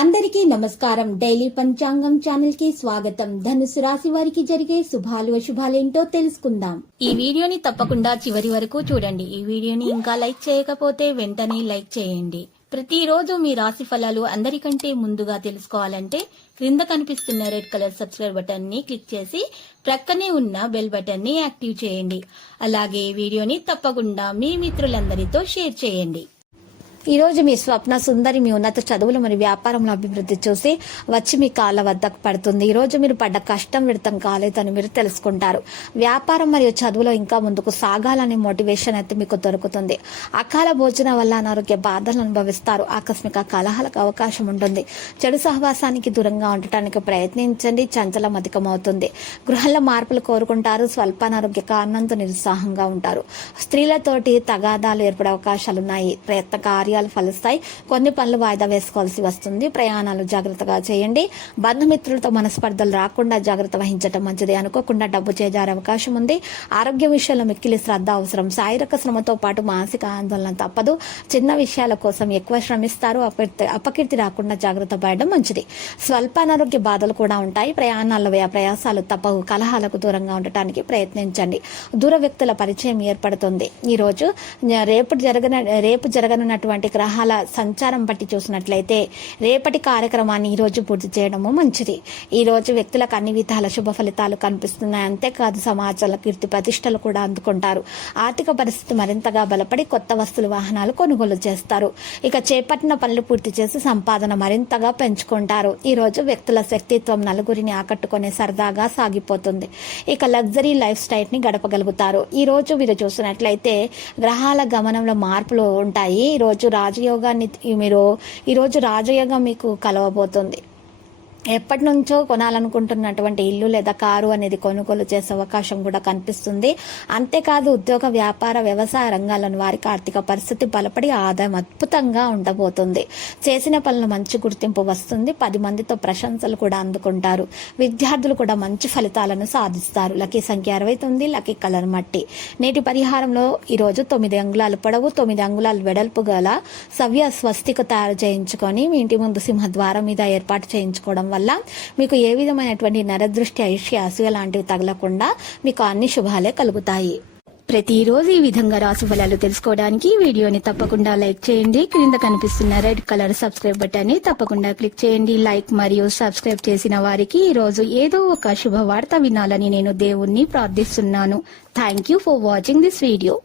అందరికీ నమస్కారం. డైలీ పంచాంగం ఛానల్ కి స్వాగతం. ధనుసు రాశి వారికి జరిగే శుభాలు అశుభాలేంటో తెలుసుకుందాం. ఈ వీడియోని తప్పకుండా చివరి వరకు చూడండి. ఈ వీడియోని ఇంకా లైక్ చేయకపోతే వెంటనే లైక్ చేయండి. ప్రతిరోజు మీ రాశి ఫలాలు అందరికంటే ముందుగా తెలుసుకోవాలంటే క్రింద కనిపిస్తున్న రెడ్ కలర్ సబ్స్క్రైబ్ బటన్ ని క్లిక్ చేసి ప్రక్కనే ఉన్న బెల్ బటన్ ని యాక్టివ్ చేయండి. అలాగే వీడియోని తప్పకుండా మీ మిత్రులందరితో షేర్ చేయండి. ఈ రోజు మీ స్వప్న సుందరి మీ ఉన్నత చదువులు మరియు వ్యాపారంలో అభివృద్ధి చూసి వచ్చి మీ కాళ్ళ వద్దకు పడుతుంది. ఈ రోజు మీరు పడ్డ కష్టం వ్యర్థం కాలేదని మీరు తెలుసుకుంటారు. వ్యాపారం మరియు చదువులో ఇంకా ముందుకు సాగాలనే మోటివేషన్ అయితే మీకు దొరుకుతుంది. అకాల భోజనం వల్ల అనారోగ్య బాధలు అనుభవిస్తారు. ఆకస్మిక కలహాలకు అవకాశం ఉంటుంది. చెడు సహవాసానికి దూరంగా ఉండటానికి ప్రయత్నించండి. చంచలం అధికమవుతుంది. గృహంలో మార్పులు కోరుకుంటారు. స్వల్ప అనారోగ్య కారణంతో నిరుత్సాహంగా ఉంటారు. స్త్రీలతోటి తగాదాలు ఏర్పడే అవకాశాలున్నాయి. ప్రయత్న కార్యాలు ఫలిస్తాయి. కొన్ని పనులు వాయిదా వేసుకోవాల్సి వస్తుంది. ప్రయాణాలు జాగ్రత్తగా చేయండి. బంధుమిత్రులతో మనస్పర్ధలు రాకుండా జాగ్రత్త వహించడం మంచిది. అనుకోకుండా డబ్బు చేజారే అవకాశం ఉంది. ఆరోగ్య విషయంలో మిక్కిలి శ్రద్ధ అవసరం. శారీరక శ్రమతో పాటు మానసిక ఆందోళన తప్పదు. చిన్న విషయాల కోసం ఎక్కువ శ్రమిస్తారు. అపకీర్తి రాకుండా జాగ్రత్త పడడం మంచిది. స్వల్ప అనారోగ్య బాధలు కూడా ఉంటాయి. ప్రయాణాల్లో ప్రయాసాలు తప్పవు. కలహాలకు దూరంగా ఉండటానికి ప్రయత్నించండి. దూర వ్యక్తుల పరిచయం ఏర్పడుతుంది. ఈ రోజు రేపు జరగనున్నటువంటి గ్రహాల సంచారం బట్టి చూసినట్లయితే రేపటి కార్యక్రమాన్ని ఈ రోజు పూర్తి చేయడము మంచిది. ఈ రోజు వ్యక్తులకు అన్ని విధాల శుభ ఫలితాలు కనిపిస్తున్నాయి. అంతేకాదు సమాజంలో కీర్తి ప్రతిష్టలు కూడా అందుకుంటారు. ఆర్థిక పరిస్థితి మరింతగా బలపడి కొత్త వస్తువులు వాహనాలు కొనుగోలు చేస్తారు. ఇక చేపట్టిన పనులు పూర్తి చేసి సంపాదన మరింతగా పెంచుకుంటారు. ఈ రోజు వ్యక్తుల వ్యక్తిత్వం నలుగురిని ఆకట్టుకునే సరదాగా సాగిపోతుంది. ఇక లగ్జరీ లైఫ్ స్టైల్ ని గడపగలుగుతారు. ఈ రోజు మీరు చూసినట్లయితే గ్రహాల గమనంలో మార్పులు ఉంటాయి. ఈ రోజు రాజయోగం మీకు కలవబోతుంది. ఎప్పటి నుంచో కొనాలనుకుంటున్నటువంటి ఇల్లు లేదా కారు అనేది కొనుగోలు చేసే అవకాశం కూడా కనిపిస్తుంది. అంతేకాదు ఉద్యోగ వ్యాపార వ్యవసాయ రంగాల్లోని వారికి ఆర్థిక పరిస్థితి బలపడి ఆదాయం అద్భుతంగా ఉండబోతుంది. చేసిన పనులు మంచి గుర్తింపు వస్తుంది. 10 మందితో ప్రశంసలు కూడా అందుకుంటారు. విద్యార్థులు కూడా మంచి ఫలితాలను సాధిస్తారు. లక్కీ సంఖ్య 69. లక్కీ కలర్ మట్టి. నేటి పరిహారంలో ఈరోజు 9 అంగుళాలు పొడవు 9 అంగుళాలు వెడల్పు గల సవ్య స్వస్తిక తయారు చేయించుకొని మీ ఇంటి ముందు సింహద్వారం మీద ఏర్పాటు చేయించుకోవడం వల్ల మీకు ఏ విధమైనటువంటి నరదృష్టి ఐష్య అసూయ లాంటివి తగలకుండా మీకు అన్ని శుభాలే కలుగుతాయి. ప్రతిరోజు ఈ విధంగా రాశి ఫలాలు తెలుసుకోవడానికి వీడియోని తప్పకుండా లైక్ చేయండి. క్రింద కనిపిస్తున్న రెడ్ కలర్ సబ్స్క్రైబ్ బటన్ ని తప్పకుండా క్లిక్ చేయండి. లైక్ మరియు సబ్స్క్రైబ్ చేసిన వారికి ఈ రోజు ఏదో ఒక శుభవార్త వినాలని నేను దేవుణ్ణి ప్రార్థిస్తున్నాను. Thank you for watching this video.